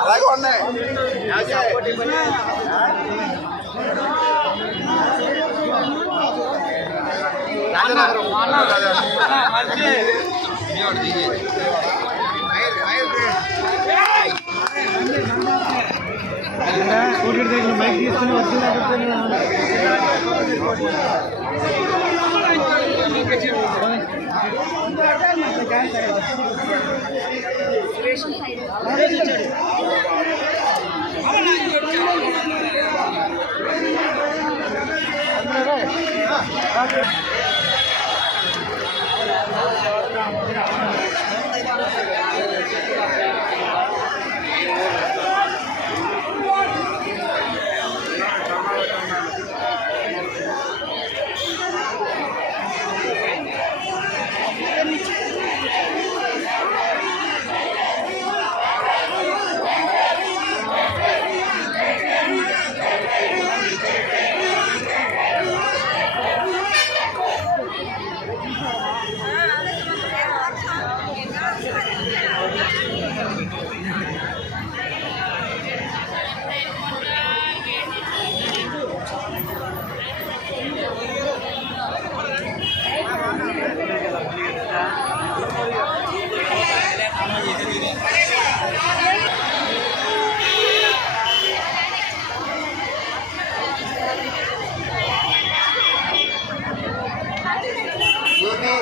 అలాగే ఉన్నాయి మైక్ తీసుకుని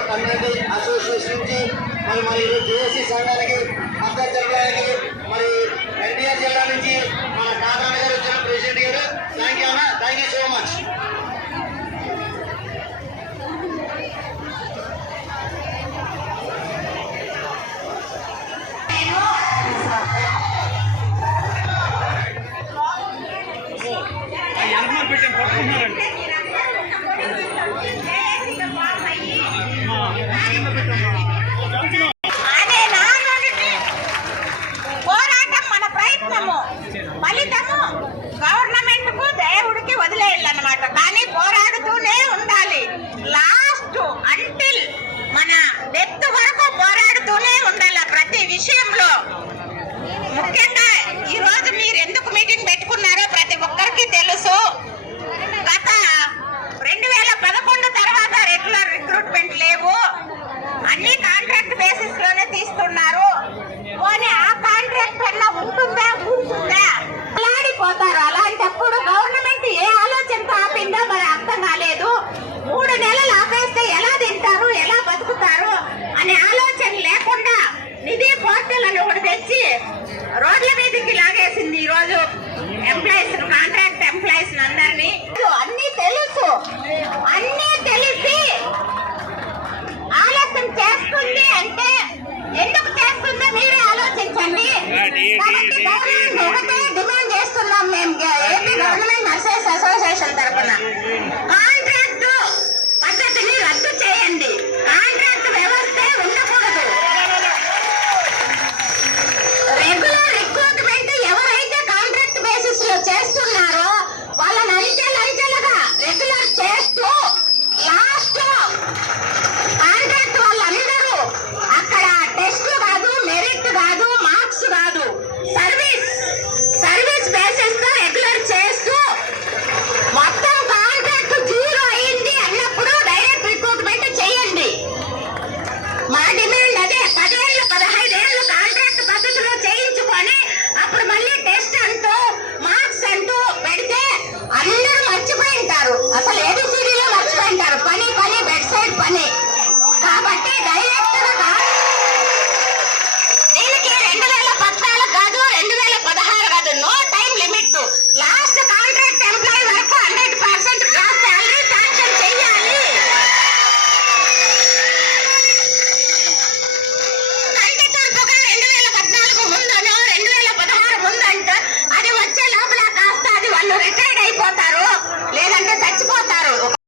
కమ్యూనిటీ అసోసియేషన్ నుంచి మరి జేఏసీ సంఘానికి మద్దతు జరగడానికి మరి ఎన్టీఆర్ జిల్లా నుంచి మన కాకరాజు గారు వచ్చిన ప్రెసిడెంట్ గారు థ్యాంక్ యూ సో మచ్. పోరాటం మన ప్రయత్నము, ఫలితము గవర్నమెంట్ కు దేవుడికి వదిలేయాలన్నమాట. కానీ పోరాడుతూనే ఉండాలి. లాస్ట్ అంటిల్ మన డెత్ వరకు పోరాడుతూనే ఉండాలి ప్రతి విషయంలో. ముఖ్యంగా ఈ రోజు మీరు ఎందుకు మీటింగ్ పెట్టుకున్నారో ప్రతి ఒక్కరికి తెలుసు. గత 2011 తర్వాత రెగ్యులర్ రిక్రూట్మెంట్ లేవు, అన్ని కాంట్రాక్ట్ బేసిస్ లోనే తీస్తున్నారు. పోనీ ఆ కాంట్రాక్ట్ అన్నా ఉంటుందా అలాడిపోతారు. అలాంటప్పుడు గవర్నమెంట్ ఏ ఆలోచనతో ఆపిందో మరి అర్థం కాలేదు. 3 నెలలు ఆపేస్తే ఎలా తింటారు, ఎలా బతుకుతారు అనే ఆలోచన లేకుండా నిధి పోర్టల్ అని ఒకటి తెచ్చి రోడ్ల మీదకి లాగేసింది. ఈరోజు ఎంప్లాయీస్ కాంట్రాక్ట్